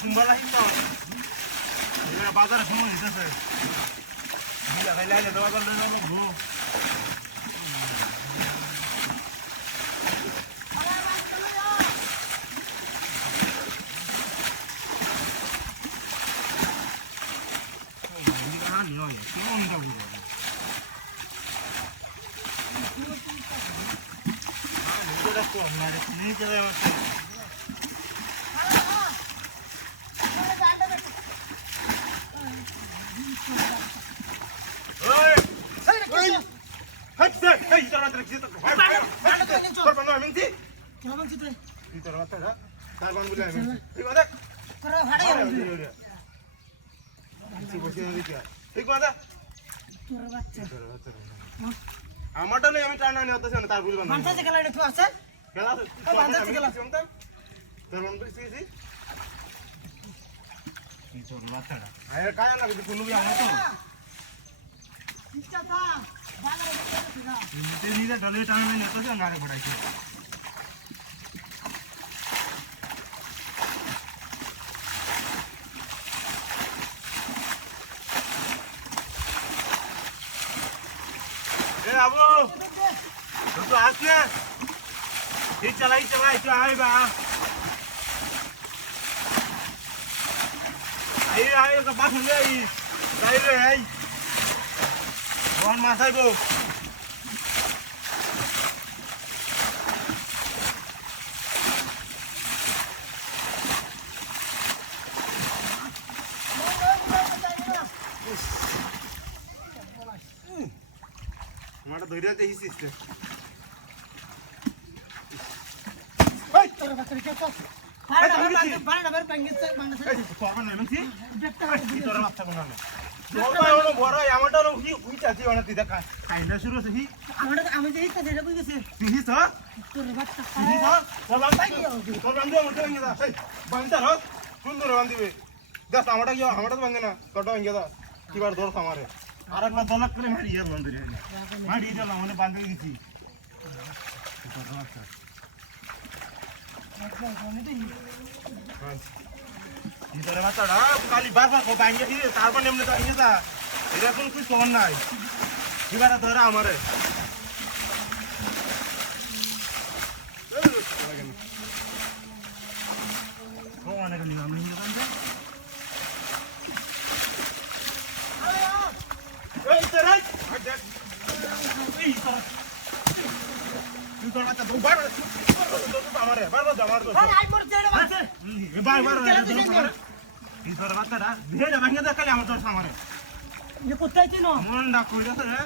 কুম্বালা হিসাব বাজারে সময় দিতেছে লাইলে দেওয়া করলে নয় কেমন যাবো আমারটা নেই আমি টানা নিয়ে হতেছে না তার বুঝলাম না মানতে গেল একটু আছে খেলা বাঁধাতে গেল শুনতে তোর মন বেশি বেশি এই তোর মাথাটা আরে কাজ না কিছু কোনো আমার তো ইচ্ছা তা বাজারে গেছে না নিতে নিতে ঢলে টানা নিয়ে হতেছে না রে বড়াইছে আবু তো আসলে এই চালাই তো আইবা এই তো পাঠান এই যাই রে এই ওয়ান মাথাইবো মাটা ধইরা দেখিস ওই তোর বাচ্চাকে কে কস বাড়া পাঙ্গিতে বাংলাদেশ কোন নাম কি দেখতে তোর বাচ্চা কোন নাম বড় বড় আমারটা কি উইতাছি অনেক দিদা খাইনা শুরু হইছে কি আমি যে ইচ্ছা দেরা কই গেছে দিহি তো তোর বাচ্চা দিহি তো তোর বাচ্চা তোর বান্ধব আমাকে ভাঙে দা এই বান্ধা রো সুন্দর বান্ধিবে দেখ আমারটা কি আমারটা তো ভাঙে না তোরটা ভাঙে দা কিবার দর আমারে আরেকবার দলাক করে মারি আর বন্ধ রে মারি দিলাম মানে বান্ধে গেছি ভিতরে মাথাটা খালি বারবার কো বাইঙ্গে দিয়ে তারপর নেমনে তো আইনে যা এরকম কিছু কর নাই এবারে ধরা আমারে ও অনেক নাম নিয়ে যাবে এই তেরে এই তোরা তুই তোরা তো বার আমারে বার দামার তো আই মোর জেরে আছে বার এই তোরা বাচ্চাটা ভেড়া ভাঙে দা খালি আমার তোর সামনে এ কোথায় ছিল মন ডাক কইরা রে